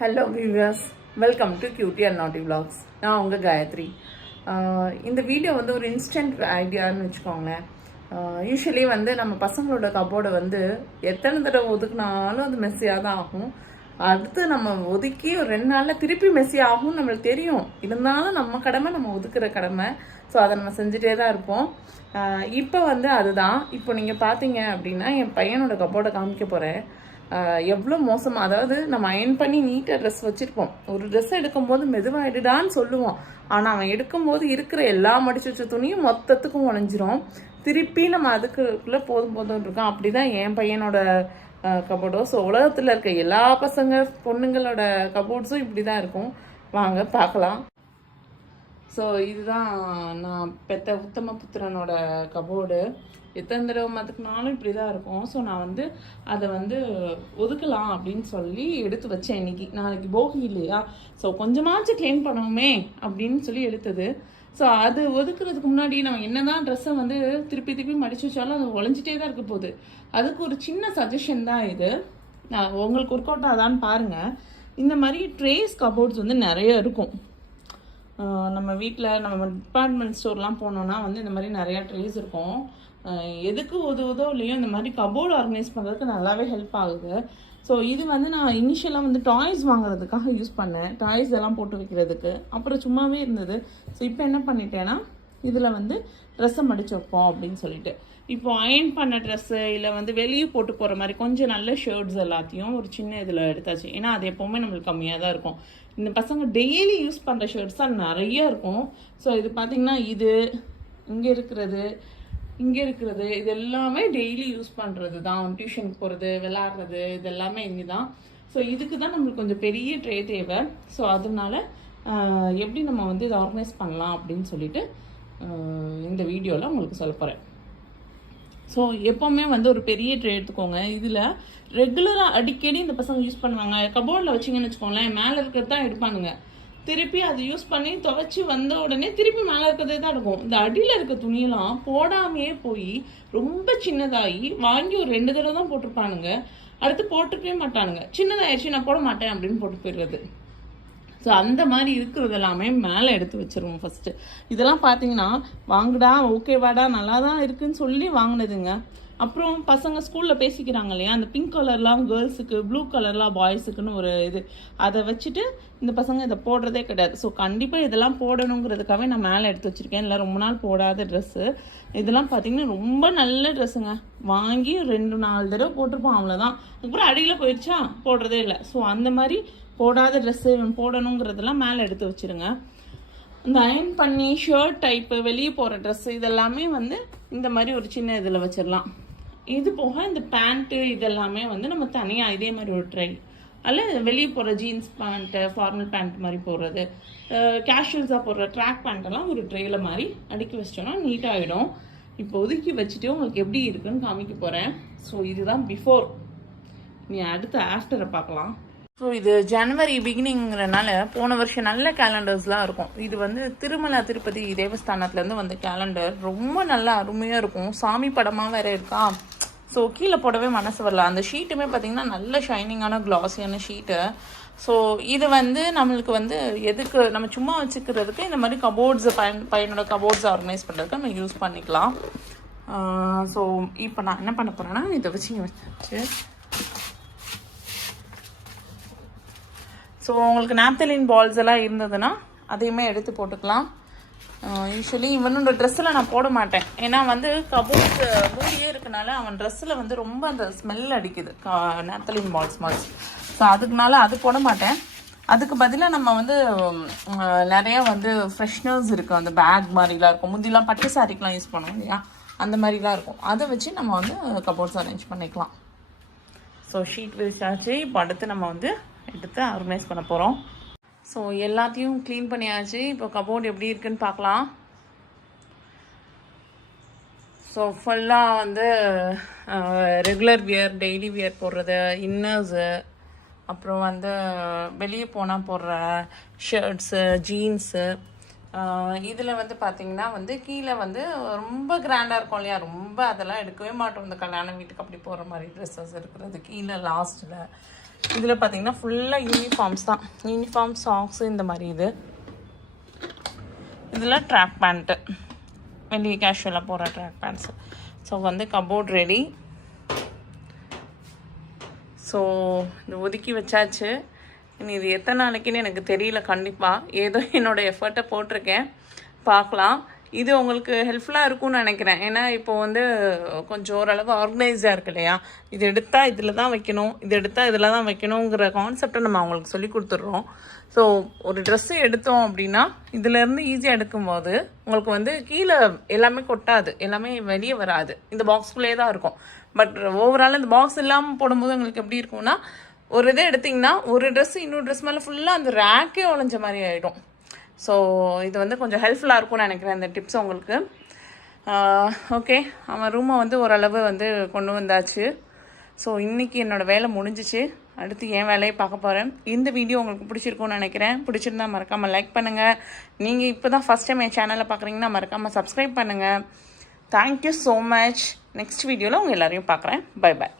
Hello viewers, welcome to cutie and நாட்டி vlogs. நான் உங்கள் காயத்ரி. இந்த வீடியோ வந்து ஒரு இன்ஸ்டன்ட் ஐடியான்னு வச்சுக்கோங்களேன். யூஸ்வலி வந்து நம்ம பசங்களோட கபோர்டை வந்து எத்தனை தடவை ஒதுக்குனாலும் அது மெஸ்ஸியாக தான் ஆகும். அடுத்து நம்ம ஒதுக்கி ஒரு 2 நாளில் திருப்பி மெஸ்ஸி ஆகும்னு நம்மளுக்கு தெரியும். இருந்தாலும் நம்ம கடமை, நம்ம ஒதுக்குற கடமை. ஸோ அதை நம்ம செஞ்சுட்டே தான் இருப்போம். இப்போ வந்து அதுதான். இப்போ நீங்கள் பார்த்தீங்க அப்படின்னா என் பையனோட கபோர்டை காமிக்க போகிறேன். எவ்வளோ மோசமாக, அதாவது நம்ம அயன் பண்ணி நீட்டாக ட்ரெஸ் வச்சுருப்போம். ஒரு ட்ரெஸ் எடுக்கும்போது மெதுவாகிடுடான்னு சொல்லுவோம். ஆனால் அவன் எடுக்கும்போது இருக்கிற எல்லா மடிச்சு வச்ச துணியும் மொத்தத்துக்கும் உழைஞ்சிரும். திருப்பி நம்ம அதுக்குள்ளே போதும் இருக்கோம். அப்படி தான் என் பையனோட கபோர்டோ. ஸோ உலகத்தில் இருக்க எல்லா பொண்ணுங்களோட கபோர்ட்ஸும் இப்படி தான் இருக்கும். வாங்க பார்க்கலாம். ஸோ இதுதான் நான் பெத்த உத்தம புத்திரனோட கபோர்டு. எத்தனை தடவை மதுக்குனாலும் இப்படி தான் இருக்கும். ஸோ நான் வந்து அதை வந்து ஒதுக்கலாம் அப்படின்னு சொல்லி எடுத்து வச்சேன். நாளைக்கு போகி இல்லையா, ஸோ கொஞ்சமாச்சும் க்ளீன் பண்ணுவோமே அப்படின்னு சொல்லி எடுத்தது. ஸோ அது ஒதுக்குறதுக்கு முன்னாடி நம்ம என்னதான் ட்ரெஸ்ஸை வந்து திருப்பி மடிச்சு வச்சாலும் அது உழைஞ்சிட்டே தான் இருக்க போகுது. அதுக்கு ஒரு சின்ன சஜஷன் தான் இது. நான் உங்களுக்கு ஒர்க் அவுட் ஆதான்னு பாருங்கள். இந்த மாதிரி ட்ரேஸ் கபோர்ட்ஸ் வந்து நிறைய இருக்கும். நம்ம வீட்டில் நம்ம டிபார்ட்மெண்ட் ஸ்டோர்லாம் போனோன்னா வந்து இந்த மாதிரி நிறையா ட்ரேஸ் இருக்கும். எதுக்கு உதவுதோ இல்லையோ இந்த மாதிரி கபோர்டு ஆர்கனைஸ் பண்ணுறதுக்கு நல்லாவே ஹெல்ப் ஆகுது. ஸோ இது வந்து நான் இனிஷியலாக வந்து டாய்ஸ் வாங்குறதுக்காக யூஸ் பண்ணேன். டாய்ஸ் எல்லாம் போட்டு வைக்கிறதுக்கு. அப்புறம் சும்மாவே இருந்தது. ஸோ இப்போ என்ன பண்ணிட்டேன்னா இதில் வந்து ட்ரெஸ்ஸை மடிச்சு வைப்போம் அப்படின்னு சொல்லிட்டு. இப்போ அயன் பண்ண ட்ரெஸ்ஸு இல்லை வந்து வெளியே போட்டு போகிற மாதிரி கொஞ்சம் நல்ல ஷர்ட்ஸ் எல்லாத்தையும் ஒரு சின்ன இதில் எடுத்தாச்சு. ஏன்னா அது எப்போவுமே நம்மளுக்கு கம்மியாக தான் இருக்கும். இந்த பசங்க டெய்லி யூஸ் பண்ணுற ஷர்ட்ஸ் தான் நிறைய இருக்கும். ஸோ இது பார்த்திங்கன்னா இது இங்கே இருக்கிறது இது எல்லாமே டெய்லி யூஸ் பண்ணுறது தான். டியூஷனுக்கு போகிறது, விளாட்றது, இது எல்லாமே இங்கே தான். ஸோ இதுக்கு தான் நம்மளுக்கு கொஞ்சம் பெரிய ட்ரே தேவை. ஸோ அதனால எப்படி நம்ம வந்து இதை ஆர்கனைஸ் பண்ணலாம் அப்படின்னு சொல்லிட்டு இந்த வீடியோவில் உங்களுக்கு சொல்ல போகிறேன். ஸோ எப்போவுமே வந்து ஒரு பெரிய ட்ரே எடுத்துக்கோங்க. இதில் ரெகுலராக அடிக்கடி இந்த பசங்க யூஸ் பண்ணுவாங்க. கபோர்டில் வச்சிங்கன்னு வச்சுக்கோங்களேன், மேலே இருக்கிறது தான் எடுப்பானுங்க. திருப்பி அது யூஸ் பண்ணி துவைச்சி வந்த உடனே திருப்பி மேலே இருக்கிறதே தான் இருக்கும். இந்த அடியில் இருக்க துணியெல்லாம் போடாமையே போய் ரொம்ப சின்னதாகி வாங்கி ஒரு 2 தடவை தான் போட்டிருப்பானுங்க. அடுத்து போட்டுக்கவே மாட்டானுங்க. சின்னதாகிடுச்சு நான் போட மாட்டேன் அப்படின்னு போட்டு போயிடுறது. ஸோ அந்த மாதிரி இருக்கிறது எல்லாமே மேலே எடுத்து வச்சிருவோம் ஃபஸ்ட்டு. இதெல்லாம் பார்த்தீங்கன்னா வாங்குடா, ஓகேவாடா, நல்லா தான் இருக்குன்னு சொல்லி வாங்கினதுங்க. அப்புறம் பசங்க ஸ்கூலில் பேசிக்கிறாங்க இல்லையா, அந்த பிங்க் கலர்லாம் கேர்ள்ஸுக்கு, ப்ளூ கலர்லாம் பாய்ஸுக்குன்னு ஒரு இது, அதை வச்சுட்டு இந்த பசங்க இதை போடுறதே கிடையாது. ஸோ கண்டிப்பாக இதெல்லாம் போடணுங்கிறதுக்காகவே நான் மேலே எடுத்து வச்சுருக்கேன். இல்லை ரொம்ப நாள் போடாத ட்ரெஸ்ஸு இதெல்லாம் பார்த்தீங்கன்னா ரொம்ப நல்ல ட்ரெஸ்ஸுங்க. வாங்கி 2-4 தடவை போட்டிருப்போம், அவ்வளோதான். அதுக்கப்புறம் அடியில் போயிடுச்சா போடுறதே இல்லை. ஸோ அந்த மாதிரி போடாத ட்ரெஸ்ஸு போடணுங்கிறதெல்லாம் மேலே எடுத்து வச்சுருங்க. இந்த அயன் பண்ணி ஷர்ட் டைப்பு வெளியே போகிற ட்ரெஸ்ஸு இதெல்லாமே வந்து இந்த மாதிரி ஒரு சின்ன இதில் வச்சிடலாம். இது போக இந்த பேண்ட்டு இதெல்லாமே வந்து நம்ம தனியாக இதே மாதிரி ஒரு ட்ரை, அதில் வெளியே போகிற ஜீன்ஸ் பேண்ட்டு, ஃபார்மல் பேண்ட் மாதிரி போடுறது, கேஷுவல்ஸாக போடுற ட்ராக் பேண்ட்டெல்லாம் ஒரு ட்ரெயில் மாதிரி அடுக்கி வச்சிட்டோன்னா நீட்டாகிடும். இப்போ ஒதுக்கி வச்சுட்டு உங்களுக்கு எப்படி இருக்குன்னு காமிக்க போகிறேன். ஸோ இதுதான் பிஃபோர். நீ அடுத்த ஆஃப்டரை பார்க்கலாம். ஸோ இது ஜனவரி பிகினிங்கிறனால போன வருஷம் நல்ல கேலண்டர்ஸ்லாம் இருக்கும். இது வந்து திருமலா திருப்பதி தேவஸ்தானத்துலேருந்து வந்த கேலண்டர். ரொம்ப நல்லா அருமையாக இருக்கும். சாமி படமாக வேறு இருக்கா. ஸோ கீழே போடவே மனசு வரல. அந்த ஷீட்டுமே பார்த்திங்கன்னா நல்ல ஷைனிங்கான கிளாஸியான ஷீட்டு. ஸோ இது வந்து நம்மளுக்கு வந்து எதுக்கு நம்ம சும்மா வச்சுக்கிறதுக்கு இந்த மாதிரி கபோர்ட்ஸை பையனோட கபோர்ட்ஸ் ஆர்கனைஸ் பண்ணுறதுக்கு நம்ம யூஸ் பண்ணிக்கலாம். ஸோ இப்போ நான் என்ன பண்ண போகிறேன்னா இதை வச்சு ஸோ உங்களுக்கு நாப்தலின் பால்ஸ் எல்லாம் இருந்ததுன்னா அதையுமே எடுத்து போட்டுக்கலாம். யூஸ்வலி இவனோட ட்ரெஸ்ஸில் நான் போட மாட்டேன். ஏன்னா வந்து கபோர்ட்ஸ் மூடியே இருக்கனால அவன் ட்ரெஸ்ஸில் வந்து ரொம்ப அந்த ஸ்மெல் அடிக்குது, நாப்தலின் பால்ஸ் மாதிரி. ஸோ அதுக்குனால அது போட மாட்டேன். அதுக்கு பதிலாக நம்ம வந்து நிறையா வந்து ஃப்ரெஷ்னர்ஸ் இருக்குது. அந்த பேக் மாதிரிலாம் இருக்கும். முந்திலாம் பட்டு சாரிக்கெலாம் யூஸ் பண்ணுவோம் இல்லையா, அந்த மாதிரிலாம் இருக்கும். அதை வச்சு நம்ம வந்து கபோர்ட்ஸ் அரேஞ்ச் பண்ணிக்கலாம். ஸோ ஷீட் விரிச்சாச்சு. இப்போ அடுத்து நம்ம வந்து எடுத்து ஆர்கனைஸ் பண்ண போகிறோம். ஸோ எல்லாத்தையும் க்ளீன் பண்ணியாச்சு. இப்போ கபோர்டு எப்படி இருக்குன்னு பார்க்கலாம். ஸோ ஃபுல்லாக வந்து ரெகுலர் வியர், டெய்லி வியர் போடுறது, இன்னர்ஸு, அப்புறம் வந்து வெளியே போனால் போடுற ஷர்ட்ஸு, ஜீன்ஸு. இதில் வந்து பார்த்திங்கன்னா வந்து கீழே வந்து ரொம்ப கிராண்டாக இருக்கும் இல்லையா, ரொம்ப அதெல்லாம் எடுக்கவே மாட்டோம். இந்த கல்யாண வீட்டுக்கு அப்படி போகிற மாதிரி ட்ரெஸ்ஸஸ் இருக்கிறது கீழே லாஸ்ட்டில். இதில் பார்த்தீங்கன்னா ஃபுல்லாக யூனிஃபார்ம்ஸ் தான், யூனிஃபார்ம் சாக்ஸு இந்த மாதிரி. இதில் ட்ராக் பேண்ட்டு, வெளியே கேஷுவலாக போகிற ட்ராக் பேண்ட்ஸு. ஸோ வந்து கபோர்ட் ரெடி. ஸோ இது ஒதுக்கி வச்சாச்சு. இனி இது எத்தனை நாளைக்குன்னு எனக்கு தெரியல. கண்டிப்பாக ஏதோ என்னோடய எஃபர்ட்டை போட்டிருக்கேன், பார்க்கலாம். இது உங்களுக்கு ஹெல்ப்ஃபுல்லாக இருக்கும்னு நினைக்கிறேன். ஏன்னா இப்போ வந்து கொஞ்சம் ஓரளவு ஆர்கனைஸாக இருக்கு இல்லையா. இது எடுத்தால் இதில் தான் வைக்கணும், இது எடுத்தால் இதில் தான் வைக்கணுங்கிற கான்செப்டை நம்ம அவங்களுக்கு சொல்லி கொடுத்துட்றோம். ஸோ ஒரு ட்ரெஸ்ஸு எடுத்தோம் அப்படின்னா இதிலேருந்து ஈஸியாக எடுக்கும்போது உங்களுக்கு வந்து கீழே எல்லாமே கொட்டாது, எல்லாமே வெளியே வராது, இந்த பாக்ஸ்குள்ளே தான் இருக்கும். பட் ஓவரால் இந்த பாக்ஸ் இல்லாமல் போடும்போது உங்களுக்கு எப்படி இருக்கும்னா, ஒரு இதை எடுத்திங்கன்னா ஒரு ட்ரெஸ்ஸு இன்னொரு ட்ரெஸ் மேலே ஃபுல்லாக அந்த ரேக்கே உழைஞ்ச மாதிரி ஆகிடும். ஸோ இது வந்து கொஞ்சம் ஹெல்ப்ஃபுல்லாக இருக்கும்னு நினைக்கிறேன் இந்த டிப்ஸ் உங்களுக்கு. ஓகே, அவன் ரூமை வந்து ஓரளவு வந்து கொண்டு வந்தாச்சு. ஸோ இன்றைக்கி என்னோடய வேலை முடிஞ்சிச்சு. அடுத்து என் வேலையை பார்க்க போகிறேன். இந்த வீடியோ உங்களுக்கு பிடிச்சிருக்கும்னு நினைக்கிறேன். பிடிச்சிருந்தா மறக்காமல் லைக் பண்ணுங்கள். நீங்கள் இப்போ தான் ஃபஸ்ட் டைம் என் சேனலை பார்க்குறீங்கன்னா மறக்காமல் சப்ஸ்கிரைப் பண்ணுங்கள். Thank you so much. நெக்ஸ்ட் வீடியோவில் உங்கள் எல்லோரையும் பார்க்குறேன். Bye by.